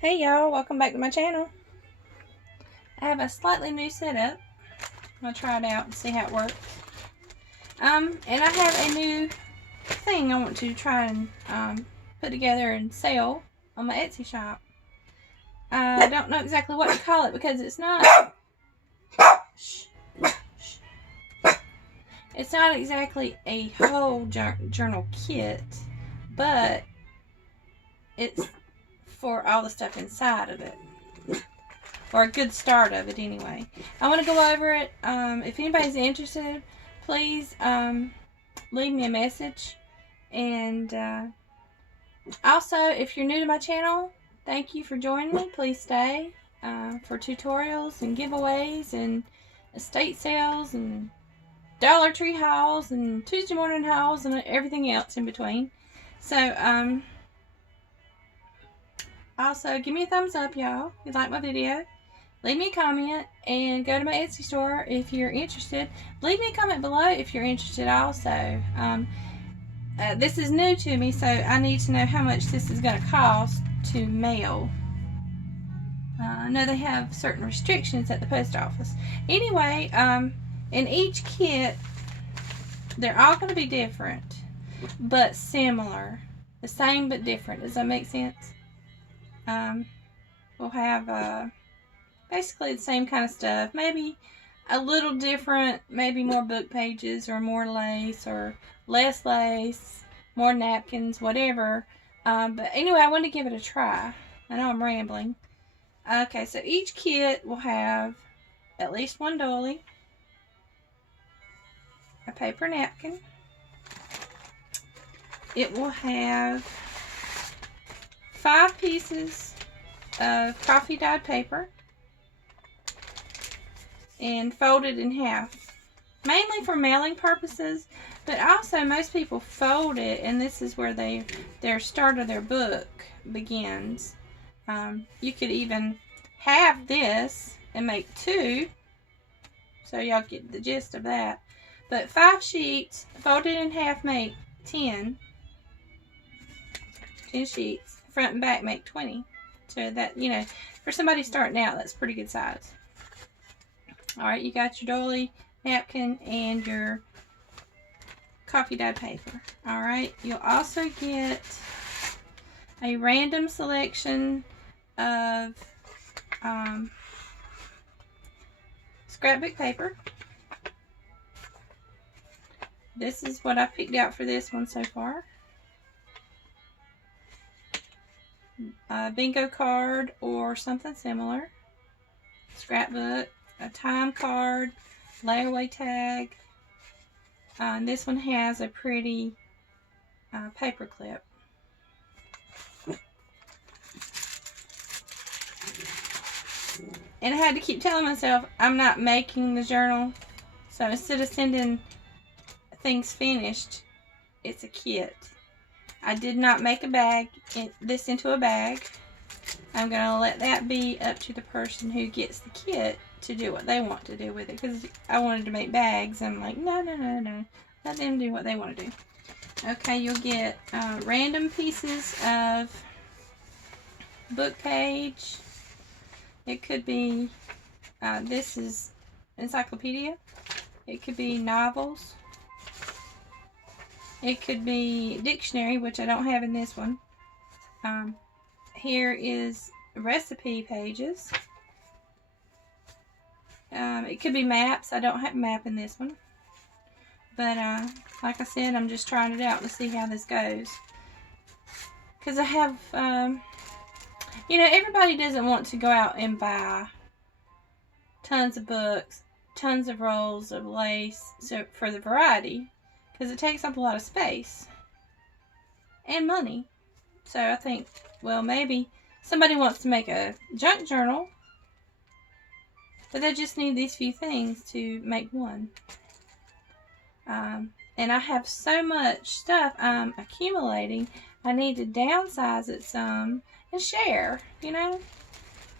Hey y'all, welcome back to my channel. I have a slightly new setup. I'm going to try it out and see how it works. And I have a new thing I want to try and put together and sell on my Etsy shop. I don't know exactly what to call it because it's not... It's not exactly a whole journal kit, but it's for all the stuff inside of it. Or a good start of it anyway. I want to go over it. If anybody's interested, please leave me a message. And also, if you're new to my channel, thank you for joining me. Please stay for tutorials and giveaways and estate sales and Dollar Tree hauls and Tuesday morning hauls and everything else in between. So, also, give me a thumbs up, y'all, if you like my video. Leave me a comment and go to my Etsy store if you're interested. Leave me a comment below if you're interested also. This is new to me, so I need to know how much this is going to cost to mail. I know they have certain restrictions at the post office. Anyway, in each kit, they're all going to be different, but similar. The same but different. Does that make sense? We'll have basically the same kind of stuff. Maybe a little different, maybe more book pages or more lace or less lace, more napkins, whatever. But anyway, I wanted to give it a try. I know I'm rambling. Okay, so each kit will have at least one doily, a paper napkin. It will have 5 pieces of coffee dyed paper and folded in half, mainly for mailing purposes, but also most people fold it, and this is where their start of their book begins. You could even have this and make 2, so y'all get the gist of that. But 5 sheets folded in half make 10 sheets. Front and back make 20. So that, you know, for somebody starting out, that's pretty good size. Alright, you got your doily, napkin, and your coffee dyed paper. Alright, you'll also get a random selection of scrapbook paper. This is what I picked out for this one so far. A bingo card or something similar. Scrapbook, a time card, layaway tag. And this one has a pretty paper clip. And I had to keep telling myself I'm not making the journal. So instead of sending things finished, it's a kit. I did not make a bag, this into a bag. I'm going to let that be up to the person who gets the kit to do what they want to do with it. Because I wanted to make bags. I'm like, no. Let them do what they want to do. Okay, you'll get random pieces of book page. It could be, this is encyclopedia. It could be novels. It could be dictionary, which I don't have in this one. Here is recipe pages. It could be maps. I don't have a map in this one. But, like I said, I'm just trying it out to see how this goes. Because I have, you know, everybody doesn't want to go out and buy tons of books, tons of rolls of lace for the variety. Because it takes up a lot of space and money. So I think, well, maybe somebody wants to make a junk journal, but they just need these few things to make one. And I have so much stuff I'm accumulating, I need to downsize it some and share, you know.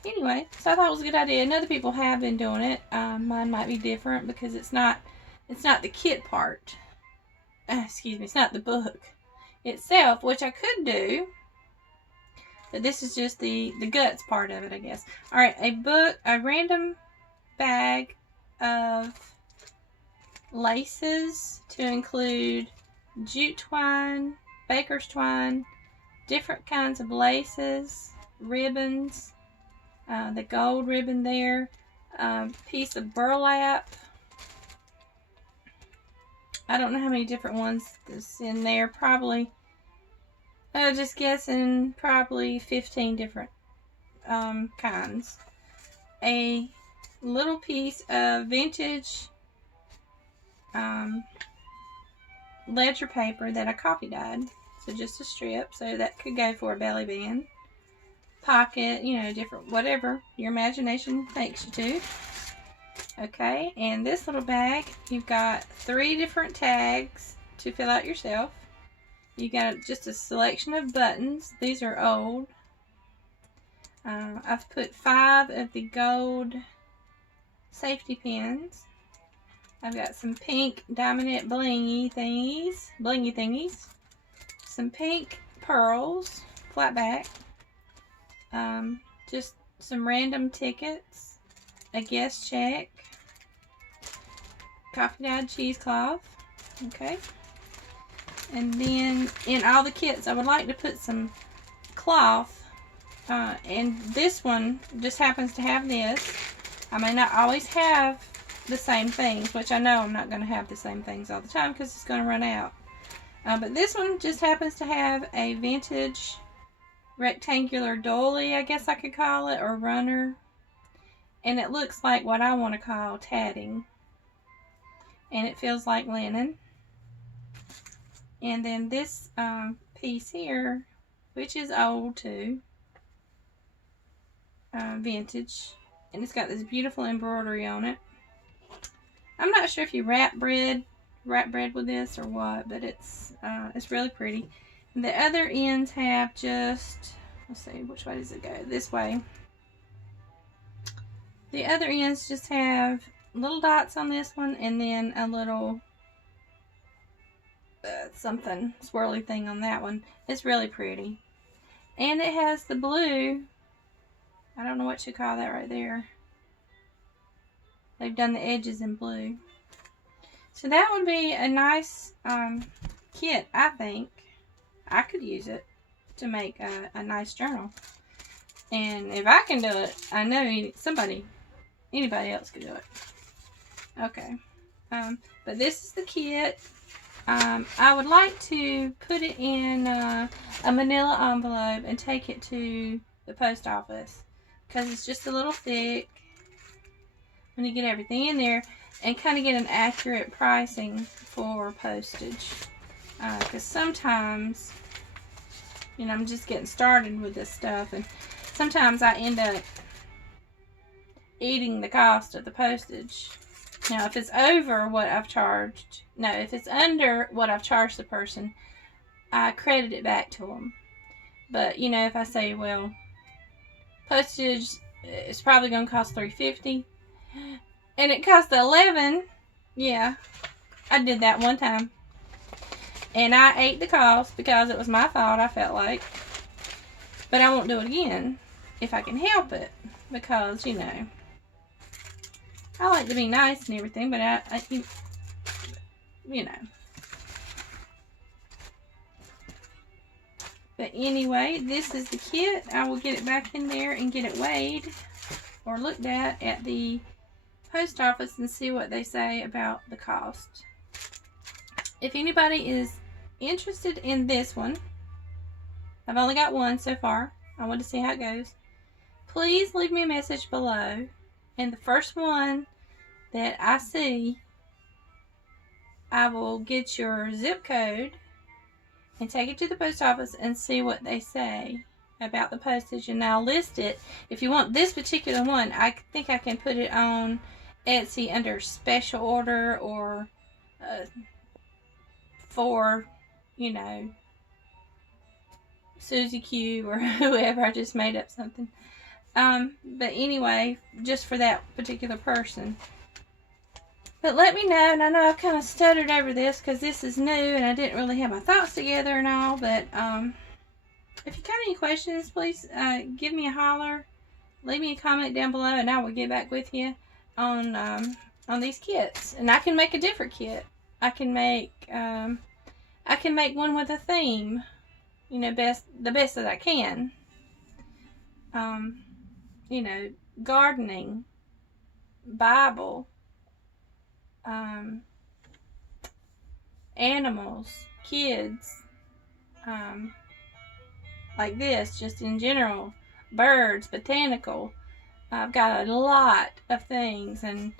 Anyway, so I thought it was a good idea. And other people have been doing it. Mine might be different because it's not the kit part. Excuse me, it's not the book itself, which I could do. But this is just the guts part of it, I guess. Alright, a random bag of laces to include jute twine, baker's twine, different kinds of laces, ribbons, the gold ribbon there, piece of burlap. I don't know how many different ones that's in there. Probably, just guessing, probably 15 different kinds. A little piece of vintage ledger paper that I copy dyed. So just a strip. So that could go for a belly band, pocket, you know, different, whatever your imagination takes you to. Okay, and this little bag, you've got 3 different tags to fill out yourself. You got just a selection of buttons. These are old. I've put 5 of the gold safety pins. I've got some pink diamondette blingy thingies. Some pink pearls, flat back. Just some random tickets. A guest check. Coffee dyed cheesecloth. Okay. And then in all the kits, I would like to put some cloth. And this one just happens to have this. I may not always have the same things, which I know I'm not going to have the same things all the time because it's going to run out. But this one just happens to have a vintage rectangular dolly, I guess I could call it, or runner. And it looks like what I want to call tatting. And it feels like linen. And then this piece here, which is old too, vintage, and it's got this beautiful embroidery on it. I'm not sure if you wrap bread with this or what, but it's really pretty. And the other ends have just, let's see, which way does it go? This way. The other ends just have little dots on this one, and then a little something swirly thing on that one. It's really pretty. And it has the blue, I don't know what you call that right there. They've done the edges in blue. So that would be a nice kit, I think. I could use it to make a nice journal. And if I can do it, I know anybody else could do it. Okay. But this is the kit. I would like to put it in a manila envelope and take it to the post office, because it's just a little thick. When you get everything in there, and kind of get an accurate pricing for postage. Because sometimes, you know, I'm just getting started with this stuff, and sometimes I end up eating the cost of the postage. Now, if it's over what I've charged, no, if it's under what I've charged the person, I credit it back to them. But, you know, if I say, well, postage is probably going to cost $3.50, and it cost $11, yeah, I did that one time. And I ate the cost because it was my fault, I felt like. But I won't do it again if I can help it, because, you know, I like to be nice and everything, but I you know. But anyway, this is the kit. I will get it back in there and get it weighed or looked at the post office and see what they say about the cost. If anybody is interested in this one, I've only got one so far. I want to see how it goes. Please leave me a message below, and the first one that I see, I will get your zip code and take it to the post office and see what they say about the postage, and I'll list it. If you want this particular one, I think I can put it on Etsy under special order, or for, you know, Susie Q or whoever. I just made up something. But anyway, just for that particular person. But let me know, and I know I've kind of stuttered over this because this is new and I didn't really have my thoughts together and all, but if you got any questions, please give me a holler. Leave me a comment down below, and I will get back with you on these kits. And I can make a different kit. I can make one with a theme. You know, the best that I can. You know, gardening, Bible, animals, kids, like this, just in general, birds, botanical. I've got a lot of things, and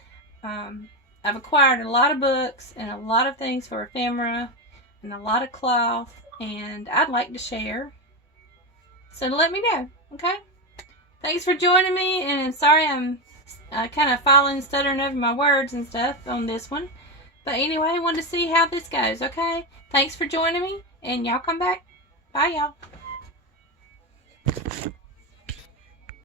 I've acquired a lot of books and a lot of things for ephemera and a lot of cloth, and I'd like to share. So let me know, okay? Thanks for joining me, and I'm sorry I'm kind of falling, stuttering over my words and stuff on this one. But anyway, I wanted to see how this goes, okay? Thanks for joining me, and y'all come back. Bye, y'all.